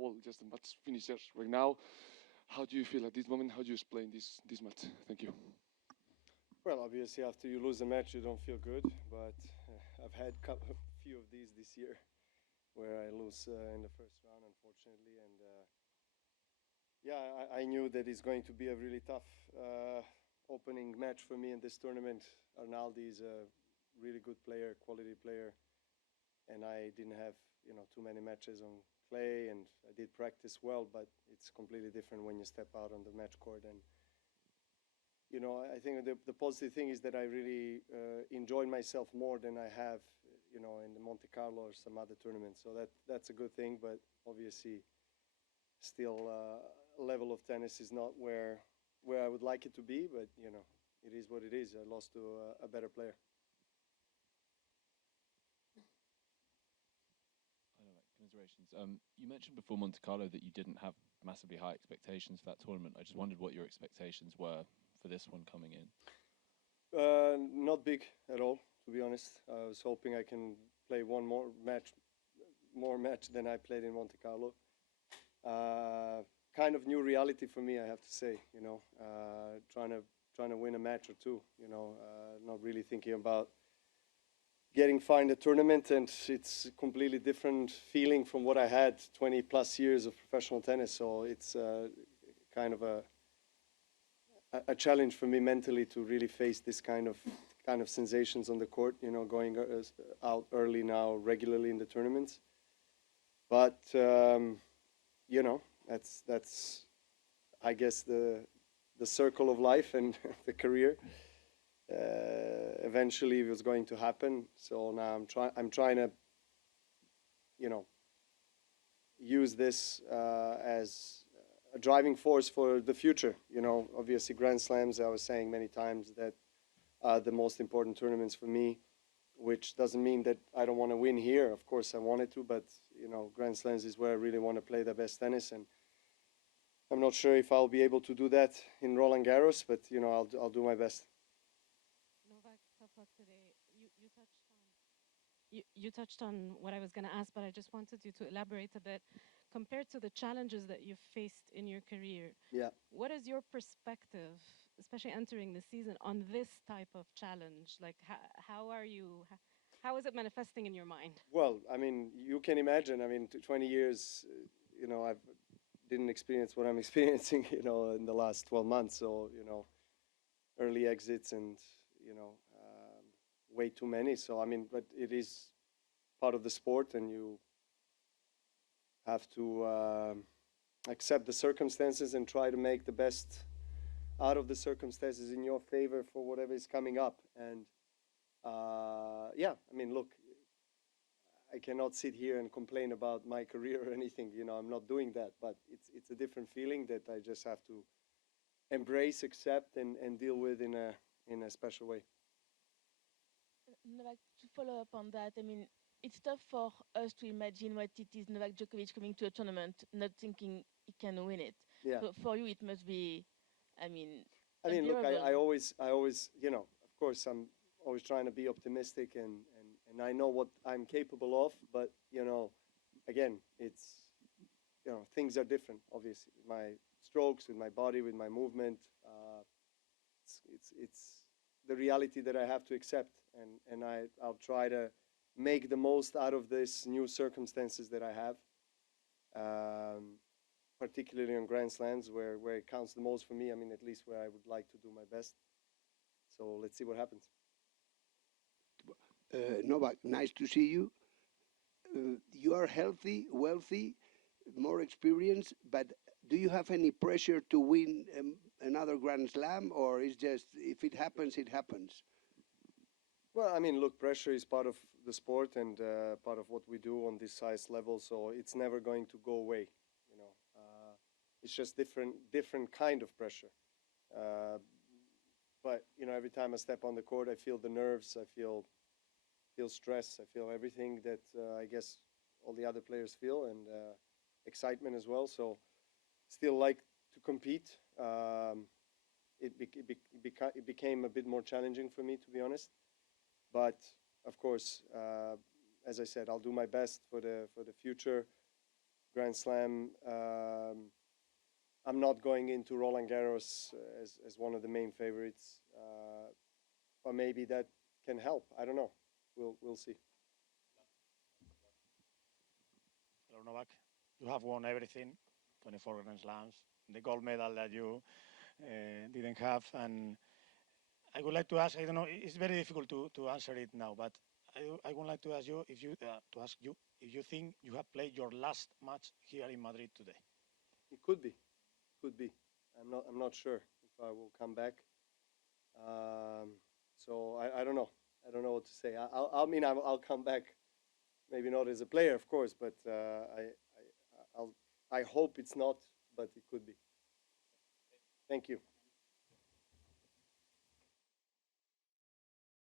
well, just a match finisher right now. How do you feel at this moment? How do you explain this match? Thank you. Well, obviously, after you lose a match, you don't feel good. But I've had a few of these this year, where I lose in the first round, unfortunately. And yeah, I knew that it's going to be a really tough opening match for me in this tournament. Arnaldi is a really good player, quality player, and I didn't have too many matches on clay, and I did practice well, but it's completely different when you step out on the match court. And I think the positive thing is that I really enjoyed myself more than I have in the Monte Carlo or some other tournaments. So that's a good thing, but obviously still level of tennis is not where I would like it to be, but it is what it is. I lost to a better player. Commiserations. You mentioned before Monte Carlo that you didn't have massively high expectations for that tournament. I just wondered what your expectations were for this one coming in. Not big at all, to be honest. I was hoping I can play one more match than I played in Monte Carlo. Kind of new reality for me, I have to say. Trying to win a match or two. Not really thinking about getting far in the tournament, and it's a completely different feeling from what I had 20 plus years of professional tennis. So it's kind of a challenge for me mentally to really face this kind of sensations on the court. Going out early now regularly in the tournaments. But that's I guess the circle of life and the career. Eventually it was going to happen. So now I'm trying to use this as a driving force for the future. Obviously Grand Slams, I was saying many times, that are the most important tournaments for me, which doesn't mean that I don't want to win here. Of course I wanted to, but Grand Slams is where I really want to play the best tennis, and I'm not sure if I'll be able to do that in Roland Garros, but I'll do my best. Novak, tough luck today. You touched on what I was going to ask, but I just wanted you to elaborate a bit. Compared to the challenges that you've faced in your career, what is your perspective, especially entering the season, on this type of challenge? Like, how is it manifesting in your mind? Well, I mean, you can imagine. I mean, 20 years, I didn't experience what I'm experiencing, in the last 12 months. So, early exits and, way too many. So, I mean, but it is part of the sport, and you have to accept the circumstances and try to make the best out of the circumstances in your favor for whatever is coming up. And yeah, I mean, look, I cannot sit here and complain about my career or anything. I'm not doing that, but it's a different feeling that I just have to embrace, accept, and deal with in a special way. Novak, to follow up on that, I mean, it's tough for us to imagine what it is Novak Djokovic coming to a tournament, not thinking he can win it. Yeah. So for you, it must be, I mean, look, I always, of course, I'm always trying to be optimistic, and I know what I'm capable of, but, again, it's, things are different, obviously. My strokes, with my body, with my movement, it's the reality that I have to accept, and I'll try to make the most out of this new circumstances that I have, particularly on Grand Slams, where it counts the most for me. I mean, at least where I would like to do my best. So let's see what happens. Novak, nice to see you. You are healthy, wealthy, more experienced, but do you have any pressure to win another Grand Slam, or is just, if it happens, it happens? Well, I mean, look, pressure is part of the sport and part of what we do on this size level, so it's never going to go away. It's just different kind of pressure. But every time I step on the court, I feel the nerves, I feel stress, I feel everything that I guess all the other players feel, and excitement as well. So, still like to compete. It became a bit more challenging for me, to be honest. But of course, as I said, I'll do my best for the future. Grand Slam. I'm not going into Roland Garros as one of the main favorites, but maybe that can help. I don't know. We'll see. Hello, Novak. You have won everything, 24 Grand Slams, the gold medal that you didn't have, and I would like to ask. I don't know. It's very difficult to answer it now, but I would like to ask you if you think you have played your last match here in Madrid today. It could be. Could be. I'm not sure if I will come back. So I don't know. I don't know what to say. I'll come back. Maybe not as a player, of course, but I hope it's not. But it could be. Thank you.